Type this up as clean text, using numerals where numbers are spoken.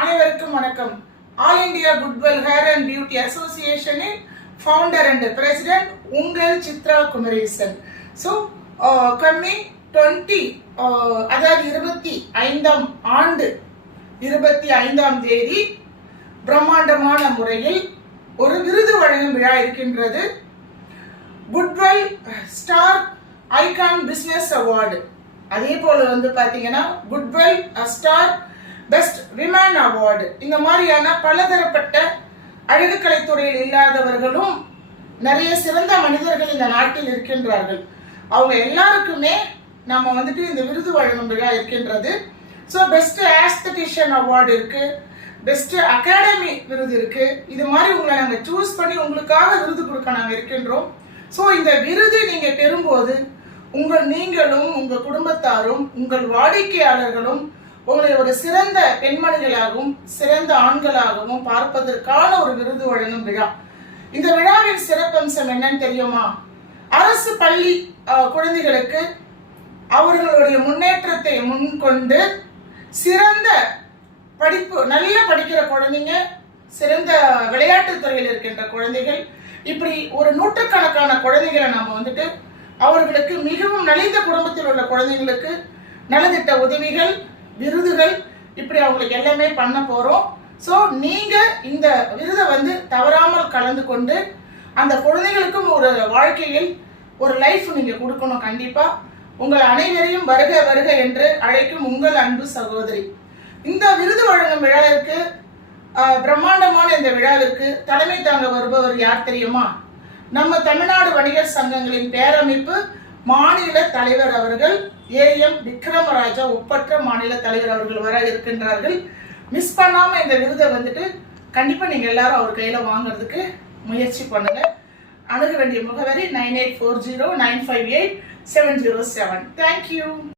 அனைவருக்கும் வணக்கம். All India goodwell hair and beauty அசோசியேஷனின் ஃபவுண்டர் அண்ட் பிரசிடென்ட் உங்கள் சித்ரா குமரேசன். ஸோ கம்மிங் 25ஆம் ஆண்டு 25ஆம் தேதி பிரம்மாண்டமான முறையில் ஒரு விருது வழங்கும் விழா இருக்கின்றது. குட்வெல் ஸ்டார் ஐகான் பிசினஸ் அவார்டு, அதே போல பாத்தீங்கன்னா குட்வெல் ஸ்டார் பெஸ்ட் விமன் அவார்டு, இந்த மாதிரியான பலதரப்பட்ட அழகுக்கலை துறையில் இல்லாதவர்களும் நிறைய சிறந்த மனிதர்கள் இந்த நாட்டில் இருக்கின்றார்கள். அவங்க எல்லாருக்குமே நம்ம இந்த விருது வழங்கும் விழா இருக்கின்றது. ஸோ பெஸ்ட் ஆஸ்தட்டிஷியன் அவார்டு இருக்கு, பெஸ்ட் அகாடமி விருது இருக்கு. இது மாதிரி உங்களை நாங்கள் சூஸ் பண்ணி உங்களுக்காக விருது கொடுக்க நாங்கள் இருக்கின்றோம். ஸோ இந்த விருது நீங்க பெறும்போது நீங்களும் உங்க குடும்பத்தாரும் உங்கள் வாடிக்கையாளர்களும் உங்களை ஒரு சிறந்த பெண்மணிகளாகவும் சிறந்த ஆண்களாகவும் பார்ப்பதற்கான ஒரு விருது வழங்கும் விழா. இந்த விழாவின் சிறப்பம்சம் என்னன்னு தெரியுமா? அரசு பள்ளி குழந்தைகளுக்கு அவர்களுடைய முன்னேற்றத்தை முன்கொண்டு சிறந்த படிப்பு, நல்ல படிக்கிற குழந்தைங்க, சிறந்த விளையாட்டு துறையில் இருக்கின்ற குழந்தைகள், இப்படி ஒரு நூற்றுக்கணக்கான குழந்தைகளை நம்ம அவர்களுக்கு மிகவும் நலிந்த குடும்பத்தில் உள்ள குழந்தைங்களுக்கு நலத்திட்ட உதவிகள், விருதுகள், இப்படி அவங்களுக்கு எல்லாமே பண்ண போறோம். ஸோ நீங்க இந்த விருதை தவறாமல் கலந்து கொண்டு அந்த குழந்தைகளுக்கும் ஒரு வாழ்க்கையில் ஒரு லைஃப் நீங்க கொடுக்கணும். கண்டிப்பா உங்கள் அனைவரையும் வருக வருக என்று அழைக்கும் உங்கள் அன்பு சகோதரி. இந்த விருது வழங்கும் விழாவிற்கு, பிரம்மாண்டமான இந்த விழாவிற்கு தலைமை தாங்க வருபவர் யார் தெரியுமா? நம்ம தமிழ்நாடு வணிகர் சங்கங்களின் பேரமைப்பு மாநில தலைவர் அவர்கள் AM விக்ரமராஜா, ஒப்பற்ற மாநில தலைவர் அவர்கள் வர இருக்கின்றார்கள். மிஸ் பண்ணாம இந்த விருதை கண்டிப்பா நீங்க எல்லாரும் அவர் கையில வாங்குறதுக்கு முயற்சி பண்ணுங்க. அணுக வேண்டிய முகவரி 9840958707. தேங்க்யூ.